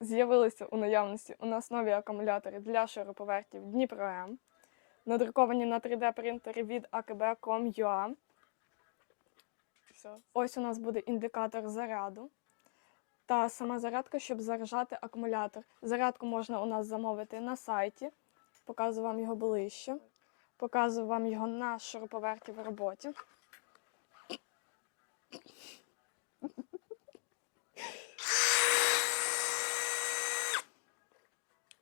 З'явилися у наявності у нас нові акумулятори для шуруповертів Дніпро М, надруковані на 3D принтері від akb.com.ua. Ось у нас буде індикатор заряду та сама зарядка, щоб заряджати акумулятор. Зарядку можна у нас замовити на сайті. Показую вам його ближче. Показую вам його на шуруповерті в роботі.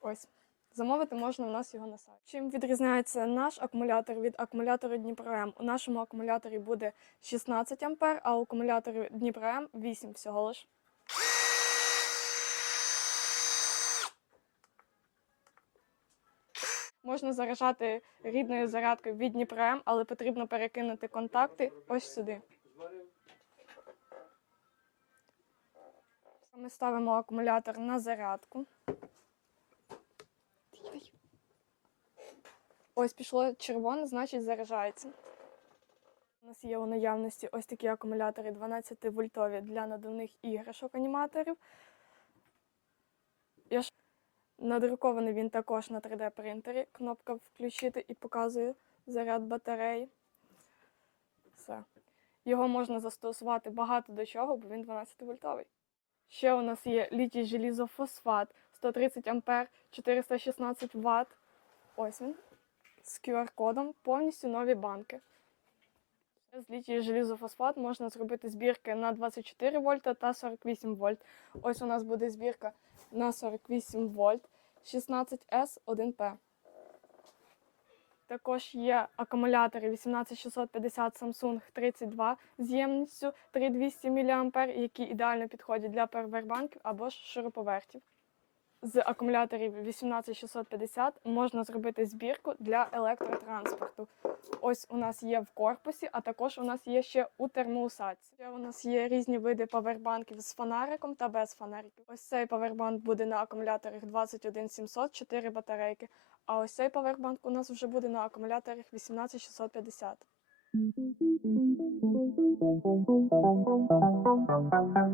Ось. Замовити можна у нас його на сайті. Чим відрізняється наш акумулятор від акумулятора Дніпро М? У нашому акумуляторі буде 16 А, а у акумуляторі Дніпро М 8 всього лиш. Можна заряджати рідною зарядкою від Дніпро М, але потрібно перекинути контакти ось сюди. Ми ставимо акумулятор на зарядку. Ось пішло червоне, значить заряджається. У нас є у наявності ось такі акумулятори 12 вольтові для надувних іграшок аніматорів. Надрукований він також на 3D принтері. Кнопка включити і показує заряд батареї. Все. Його можна застосувати багато до чого, бо він 12 вольтовий. Ще у нас є літій желізофосфат 130 А, 416 Вт. Ось він. З QR-кодом, повністю нові банки. З літій желізофосфат можна зробити збірки на 24 вольта та 48 вольт. Ось у нас буде збірка на 48 вольт 16S 1P. Також є акумулятори 18650 Samsung 32 з ємністю 3200 мА, які ідеально підходять для павербанків або ж шуруповертів. З акумуляторів 18650 можна зробити збірку для електротранспорту. Ось у нас є в корпусі, а також у нас є ще у термоусадці. У нас є різні види павербанків з фонариком та без фонариків. Ось цей павербанк буде на акумуляторах 21700, 4 батарейки. А ось цей павербанк у нас вже буде на акумуляторах 18650. Thank you.